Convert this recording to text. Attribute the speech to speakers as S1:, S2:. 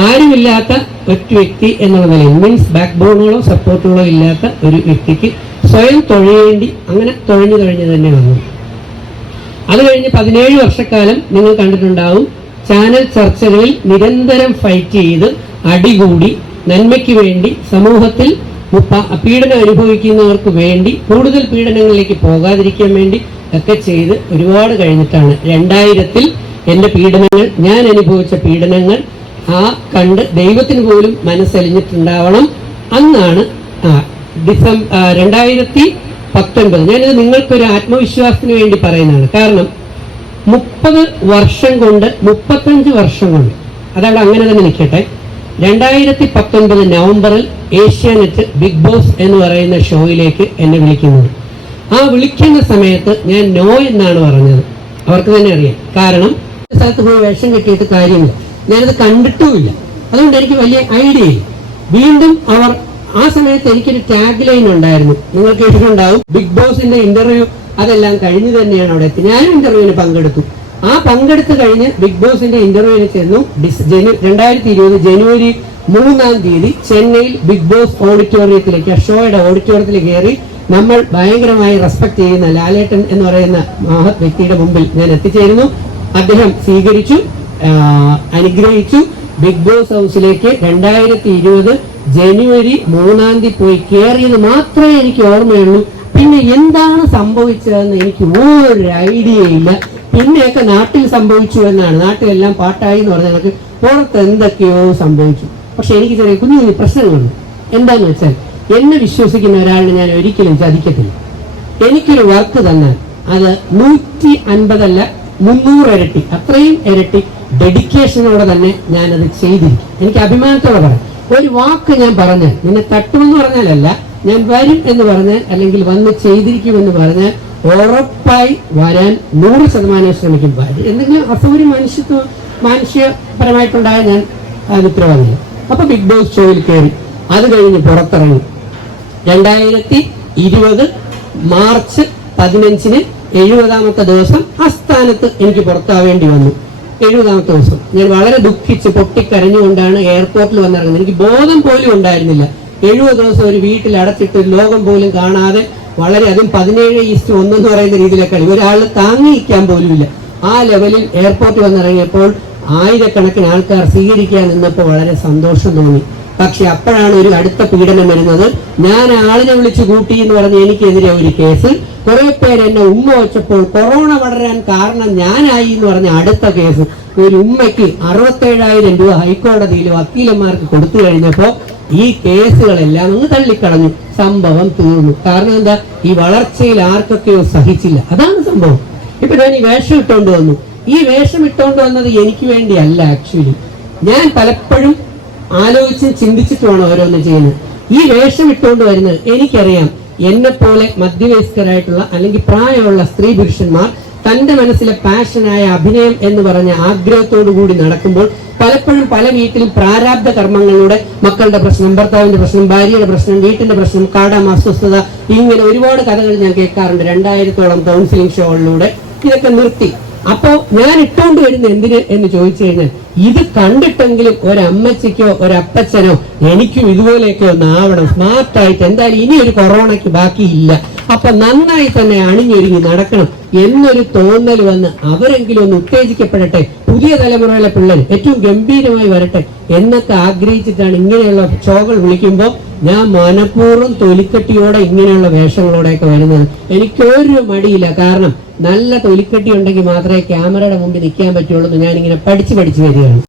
S1: ആരുമില്ലാത്ത ഒറ്റ വ്യക്തി എന്നുള്ള നിലയിൽ മീൻസ് ബാക്ക് ബോണുകളോ സപ്പോർട്ടുകളോ ഇല്ലാത്ത ഒരു വ്യക്തിക്ക് സ്വയം തൊഴിയേണ്ടി അങ്ങനെ തൊഴിഞ്ഞു തുഴഞ്ഞു തന്നെ വന്നു. അത് കഴിഞ്ഞ് പതിനേഴ് വർഷക്കാലം നിങ്ങൾ കണ്ടിട്ടുണ്ടാവും ചാനൽ ചർച്ചകളിൽ നിരന്തരം ഫൈറ്റ് ചെയ്ത് അടികൂടി നന്മയ്ക്ക് വേണ്ടി സമൂഹത്തിൽ പീഡനം അനുഭവിക്കുന്നവർക്ക് വേണ്ടി കൂടുതൽ പീഡനങ്ങളിലേക്ക് പോകാതിരിക്കാൻ വേണ്ടി ഒക്കെ ചെയ്ത് ഒരുപാട് കഴിഞ്ഞിട്ടാണ്. രണ്ടായിരത്തിൽ എന്റെ പീഡനങ്ങൾ ഞാൻ അനുഭവിച്ച പീഡനങ്ങൾ ആ കണ്ട് ദൈവത്തിന് പോലും മനസ്സലിഞ്ഞിട്ടുണ്ടാവണം അന്നാണ് ഡിസംബർ രണ്ടായിരത്തി പത്തൊൻപത്. ഞാനിത് നിങ്ങൾക്കൊരു ആത്മവിശ്വാസത്തിന് വേണ്ടി പറയുന്നതാണ്. കാരണം മുപ്പത് വർഷം കൊണ്ട് മുപ്പത്തഞ്ച് വർഷം കൊണ്ട് അതവിടെ അങ്ങനെ തന്നെ നിൽക്കട്ടെ. രണ്ടായിരത്തി പത്തൊൻപത് നവംബറിൽ ഏഷ്യാനെറ്റ് ബിഗ് ബോസ് എന്ന് പറയുന്ന ഷോയിലേക്ക് എന്നെ വിളിക്കുന്നത്. ആ വിളിക്കുന്ന സമയത്ത് ഞാൻ നോ എന്നാണ് പറഞ്ഞത്. അവർക്ക് തന്നെ അറിയാം. കാരണം സ്ഥലത്ത് പോയി വേഷം കിട്ടിയിട്ട് കാര്യമില്ല. ഞാനത് കണ്ടിട്ടുമില്ല. അതുകൊണ്ട് എനിക്ക് വലിയ ഐഡിയ ഇല്ല. വീണ്ടും അവർ ആ സമയത്ത് എനിക്കൊരു ടാഗ് ലൈൻ ഉണ്ടായിരുന്നു. നിങ്ങൾ കേട്ടിട്ടുണ്ടാവും ബിഗ് ബോസിന്റെ ഇന്റർവ്യൂ അതെല്ലാം കഴിഞ്ഞു തന്നെയാണ് അവിടെ എത്തി. ഞാനും ഇന്റർവ്യൂവിന് പങ്കെടുത്തു. ആ പങ്കെടുത്ത് കഴിഞ്ഞ് ബിഗ് ബോസിന്റെ ഇന്റർവ്യൂവിന് ചെന്നു. രണ്ടായിരത്തി ഇരുപത് ജനുവരി മൂന്നാം തീയതി ചെന്നൈയിൽ ബിഗ് ബോസ് ഓഡിറ്റോറിയത്തിലേക്ക് അഷോയുടെ ഷോയുടെ ഓഡിറ്റോറിയത്തിൽ കയറി നമ്മൾ ഭയങ്കരമായി റെസ്പെക്ട് ചെയ്യുന്ന ലാലേട്ടൻ എന്ന് പറയുന്ന മഹത് വ്യക്തിയുടെ മുമ്പിൽ ഞാൻ എത്തിച്ചേരുന്നു. അദ്ദേഹം സ്വീകരിച്ചു. അനുഗ്രഹിച്ചു ബിഗ് ബോസ് ഹൗസിലേക്ക് രണ്ടായിരത്തി ഇരുപത് ജനുവരി മൂന്നാം തീയതി പോയി കയറിയത് മാത്രമേ എനിക്ക് ഓർമ്മയുള്ളൂ. പിന്നെ എന്താണ് സംഭവിച്ചതെന്ന് എനിക്ക് ഒരു ഐഡിയ ഇല്ല. പിന്നെയൊക്കെ നാട്ടിൽ സംഭവിച്ചു എന്നാണ്. നാട്ടിലെല്ലാം പാട്ടായി എന്ന് പറഞ്ഞാൽ നമുക്ക് പുറത്ത് എന്തൊക്കെയോ സംഭവിച്ചു. പക്ഷെ എനിക്ക് ചെറിയ കുഞ്ഞു കുഞ്ഞു പ്രശ്നങ്ങളുണ്ട്. എന്താന്ന് വെച്ചാൽ എന്നെ വിശ്വസിക്കുന്ന ഒരാളിനെ ഞാൻ ഒരിക്കലും ചതിക്കത്തില്ല. എനിക്കൊരു വർക്ക് തന്നാൽ അത് നൂറ്റി അൻപതല്ല മുന്നൂറ് ഇരട്ടി അത്രയും ഇരട്ടി ഡെഡിക്കേഷനോടെ തന്നെ ഞാനത് ചെയ്തിരിക്കും. എനിക്ക് അഭിമാനത്തോടെ പറയാം. ഒരു വാക്ക് ഞാൻ പറഞ്ഞാൽ നിന്നെ തട്ടുമെന്ന് പറഞ്ഞാലല്ല ഞാൻ വരും എന്ന് പറഞ്ഞാൽ അല്ലെങ്കിൽ വന്ന് ചെയ്തിരിക്കുമെന്ന് പറഞ്ഞാൽ ഉറപ്പായി വരാൻ നൂറ് ശതമാനം ശ്രമിക്കും. വരും എന്തെങ്കിലും അസൗകര്യം മനുഷ്യത്വ മാനുഷ്യപരമായിട്ടുണ്ടായ ഞാൻ ഉത്തരവാദില്ല അപ്പൊ ബിഗ് ബോസ് ഷോയിൽ കയറി അത് കഴിഞ്ഞ് പുറത്തിറങ്ങി. രണ്ടായിരത്തി ഇരുപത് മാർച്ച് പതിനഞ്ചിന് എഴുപതാമത്തെ ദിവസം ആ സ്ഥാനത്ത് എനിക്ക് പുറത്താവേണ്ടി വന്നു. എഴുപതാമത്തെ ദിവസം. ഞാൻ വളരെ ദുഃഖിച്ച് പൊട്ടിക്കരഞ്ഞുകൊണ്ടാണ് എയർപോർട്ടിൽ വന്നിറങ്ങുന്നത്. എനിക്ക് ബോധം പോലും ഉണ്ടായിരുന്നില്ല. എഴുപത് ദിവസം ഒരു വീട്ടിൽ അടച്ചിട്ട് ലോകം പോലും കാണാതെ വളരെ അതും പതിനേഴ് ഈസ്റ്റ് ഒന്നെന്ന് പറയുന്ന രീതിയിലൊക്കെ ഒരാൾ താങ്ങിയിരിക്കാൻ പോലുമില്ല. ആ ലെവലിൽ എയർപോർട്ടിൽ വന്നിറങ്ങിയപ്പോൾ ആയിരക്കണക്കിന് ആൾക്കാർ സ്വീകരിക്കാൻ നിന്നപ്പോൾ വളരെ സന്തോഷം തോന്നി. പക്ഷെ അപ്പോഴാണ് ഒരു അടുത്ത പീഡനം വരുന്നത്. ഞാൻ ആളിനെ വിളിച്ചു കൂട്ടി എന്ന് പറഞ്ഞ് എനിക്കെതിരെ ഒരു കേസ്. കുറെ പേര് എന്നെ ഉമ്മ വെച്ചപ്പോൾ കൊറോണ വളരാൻ കാരണം ഞാനായി എന്ന് പറഞ്ഞ അടുത്ത കേസ്. ഒരു ഉമ്മയ്ക്ക് അറുപത്തേഴായിരം രൂപ ഹൈക്കോടതിയിൽ വക്കീലന്മാർക്ക് കൊടുത്തു കഴിഞ്ഞപ്പോ ഈ കേസുകളെല്ലാം ഒന്ന് തള്ളിക്കളഞ്ഞു. സംഭവം തീർന്നു. കാരണം എന്താ? ഈ വളർച്ചയിൽ ആർക്കൊക്കെയോ സഹിച്ചില്ല. അതാണ് സംഭവം. ഇപ്പൊ ഞാൻ ഈ വേഷം ഇട്ടുകൊണ്ട് വന്നു. ഈ വേഷം ഇട്ടുകൊണ്ട് വന്നത് എനിക്ക് വേണ്ടിയല്ല ആക്ച്വലി ഞാൻ പലപ്പോഴും ആലോചിച്ചും ചിന്തിച്ചിട്ടുമാണ് ഓരോന്ന് ചെയ്യുന്നത്. ഈ വേഷം ഇട്ടുകൊണ്ട് വരുന്നത് എനിക്കറിയാം. എന്നെ പോലെ മധ്യവയസ്കരായിട്ടുള്ള അല്ലെങ്കിൽ പ്രായമുള്ള സ്ത്രീ പുരുഷന്മാർ തന്റെ മനസ്സിലെ പാഷനായ അഭിനയം എന്ന് പറഞ്ഞ ആഗ്രഹത്തോടു കൂടി നടക്കുമ്പോൾ പലപ്പോഴും പല വീട്ടിലും പ്രാരാബ്ധ കർമ്മങ്ങളിലൂടെ മക്കളുടെ പ്രശ്നം ഭർത്താവിന്റെ പ്രശ്നം ഭാര്യയുടെ പ്രശ്നം വീട്ടിന്റെ പ്രശ്നം കാടാം അസ്വസ്ഥത ഇങ്ങനെ ഒരുപാട് കഥകൾ ഞാൻ കേൾക്കാറുണ്ട്. രണ്ടായിരത്തോളം കൗൺസിലിംഗ് ഷോകളിലൂടെ ഇതൊക്കെ നിർത്തി. അപ്പോ ഞാൻ ഇട്ടുകൊണ്ട് വരുന്ന എന്തിന് എന്ന് ചോദിച്ചു കഴിഞ്ഞാൽ ഇത് കണ്ടിട്ടെങ്കിലും ഒരമ്മച്ചിക്കോ ഒരപ്പച്ചനോ എനിക്കും ഇതുപോലെയൊക്കെ ഒന്ന് ആവണം. സ്മാർട്ടായിട്ട് എന്തായാലും ഇനി ഒരു കൊറോണയ്ക്ക് ബാക്കിയില്ല. അപ്പൊ നന്നായി തന്നെ അണിഞ്ഞൊരുങ്ങി നടക്കണം എന്നൊരു തോന്നൽ വന്ന് അവരെങ്കിലും ഒന്ന് ഉത്തേജിക്കപ്പെടട്ടെ പുതിയ തലമുറയിലെ പിള്ളേർ ഏറ്റവും ഗംഭീരമായി വരട്ടെ എന്നൊക്കെ ആഗ്രഹിച്ചിട്ടാണ് ഇങ്ങനെയുള്ള ഷോകൾ വിളിക്കുമ്പോൾ ഞാൻ മനഃപൂർവം തൊലിക്കട്ടിയോടെ ഇങ്ങനെയുള്ള വേഷങ്ങളോടെയൊക്കെ വരുന്നത്. എനിക്കൊരു മടിയില്ല. കാരണം നല്ല തൊലിക്കട്ടി ഉണ്ടെങ്കിൽ മാത്രമേ ക്യാമറയുടെ മുമ്പിൽ നിൽക്കാൻ പറ്റുള്ളൂ എന്ന് ഞാനിങ്ങനെ പഠിച്ച് പഠിച്ച് വരികയാണ്.